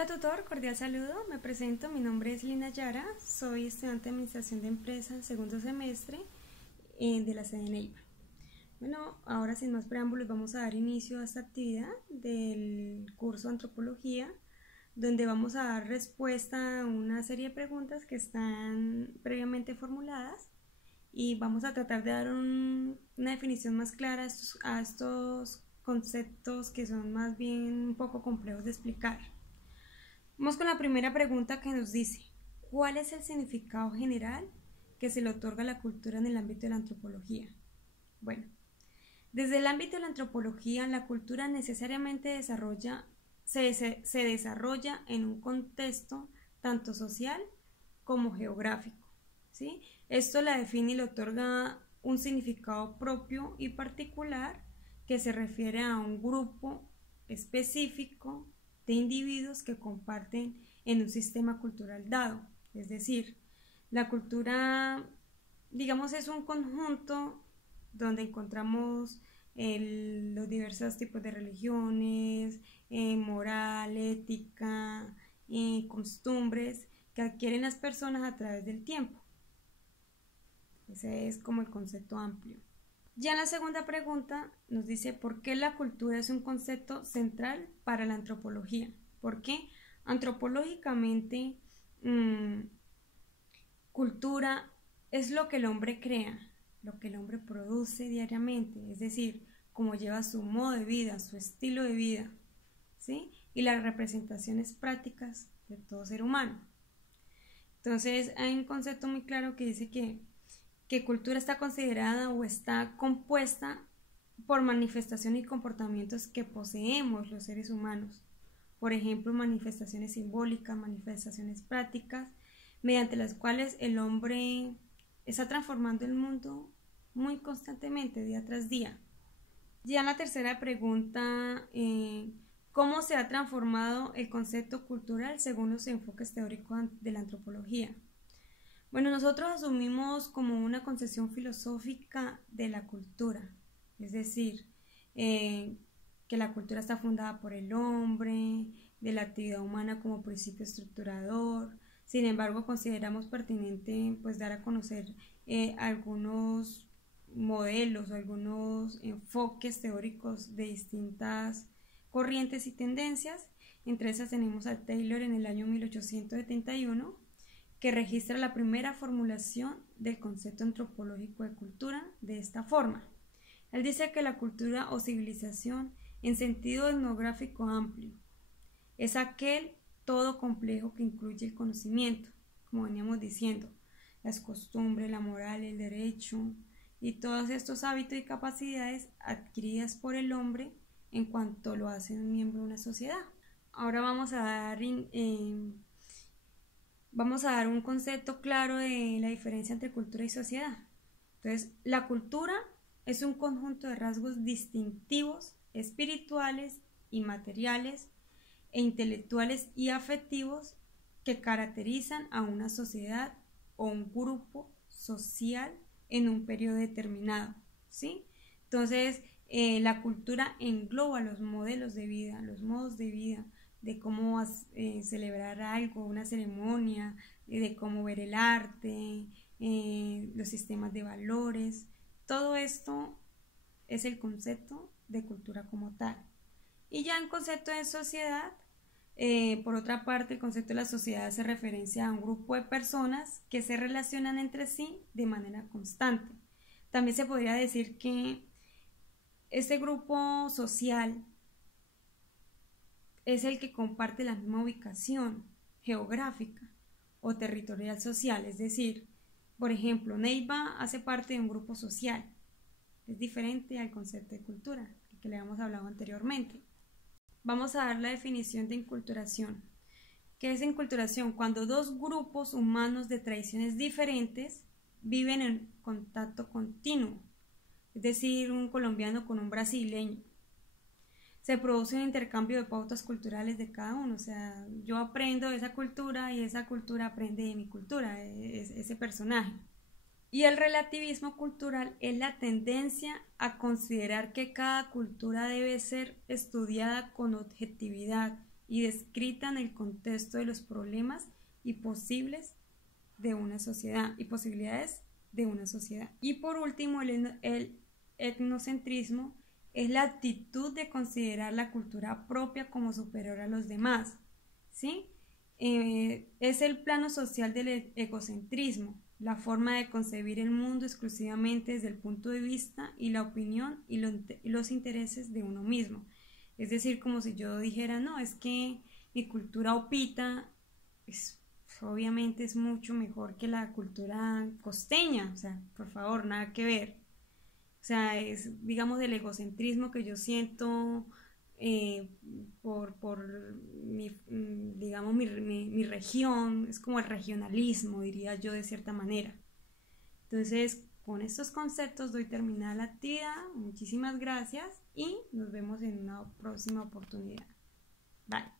Hola tutor, cordial saludo, me presento, mi nombre es Lina Yara, soy estudiante de Administración de Empresas, segundo semestre de la sede de Neiva. Bueno, ahora sin más preámbulos vamos a dar inicio a esta actividad del curso de Antropología, donde vamos a dar respuesta a una serie de preguntas que están previamente formuladas y vamos a tratar de dar una definición más clara a estos conceptos que son más bien un poco complejos de explicar. Vamos con la primera pregunta que nos dice: ¿cuál es el significado general que se le otorga a la cultura en el ámbito de la antropología? Bueno, desde el ámbito de la antropología, la cultura necesariamente se desarrolla en un contexto tanto social como geográfico, ¿sí? Esto la define y le otorga un significado propio y particular que se refiere a un grupo específico de individuos que comparten en un sistema cultural dado. Es decir, la cultura, digamos, es un conjunto donde encontramos los diversos tipos de religiones, moral, ética, costumbres que adquieren las personas a través del tiempo. Ese es como el concepto amplio. Ya en la segunda pregunta nos dice: ¿por qué la cultura es un concepto central para la antropología? ¿Por qué? Antropológicamente, cultura es lo que el hombre crea, lo que el hombre produce diariamente, es decir, cómo lleva su modo de vida, su estilo de vida, ¿sí? Y las representaciones prácticas de todo ser humano. Entonces hay un concepto muy claro que dice que cultura está considerada o está compuesta por manifestaciones y comportamientos que poseemos los seres humanos. Por ejemplo, manifestaciones simbólicas, manifestaciones prácticas, mediante las cuales el hombre está transformando el mundo muy constantemente, día tras día. Ya en la tercera pregunta, ¿cómo se ha transformado el concepto cultural según los enfoques teóricos de la antropología? Bueno, nosotros asumimos como una concepción filosófica de la cultura, es decir, que la cultura está fundada por el hombre, de la actividad humana como principio estructurador. Sin embargo, consideramos pertinente pues dar a conocer algunos modelos o algunos enfoques teóricos de distintas corrientes y tendencias. Entre esas tenemos a Taylor en el año 1871, que registra la primera formulación del concepto antropológico de cultura de esta forma. Él dice que la cultura o civilización, en sentido etnográfico amplio, es aquel todo complejo que incluye el conocimiento, como veníamos diciendo, las costumbres, la moral, el derecho y todos estos hábitos y capacidades adquiridas por el hombre en cuanto lo hace un miembro de una sociedad. Ahora vamos a dar un concepto claro de la diferencia entre cultura y sociedad. Entonces, la cultura es un conjunto de rasgos distintivos, espirituales y materiales e intelectuales y afectivos que caracterizan a una sociedad o un grupo social en un periodo determinado, ¿sí? Entonces, la cultura engloba los modelos de vida, los modos de vida, de cómo celebrar algo, una ceremonia, de cómo ver el arte, los sistemas de valores. Todo esto es el concepto de cultura como tal. Y ya en concepto de sociedad, por otra parte, el concepto de la sociedad hace referencia a un grupo de personas que se relacionan entre sí de manera constante. También se podría decir que este grupo social es el que comparte la misma ubicación geográfica o territorial social, es decir, por ejemplo, Neiva hace parte de un grupo social, es diferente al concepto de cultura, que le habíamos hablado anteriormente. Vamos a dar la definición de inculturación. ¿Qué es inculturación? Cuando dos grupos humanos de tradiciones diferentes viven en contacto continuo, es decir, un colombiano con un brasileño. Se produce un intercambio de pautas culturales de cada uno, o sea, yo aprendo de esa cultura y esa cultura aprende de mi cultura, ese personaje. Y el relativismo cultural es la tendencia a considerar que cada cultura debe ser estudiada con objetividad y descrita en el contexto de los problemas y posibles de una sociedad y posibilidades de una sociedad. Y por último, el etnocentrismo es la actitud de considerar la cultura propia como superior a los demás, ¿sí? Es el plano social del egocentrismo, la forma de concebir el mundo exclusivamente desde el punto de vista y la opinión y los intereses de uno mismo. Es decir, como si yo dijera, no, es que mi cultura opita obviamente es mucho mejor que la cultura costeña, o sea, por favor, nada que ver. O sea, es, digamos, el egocentrismo que yo siento por digamos, mi región, es como el regionalismo, diría yo de cierta manera. Entonces, con estos conceptos doy terminada la actividad. Muchísimas gracias y nos vemos en una próxima oportunidad. Bye.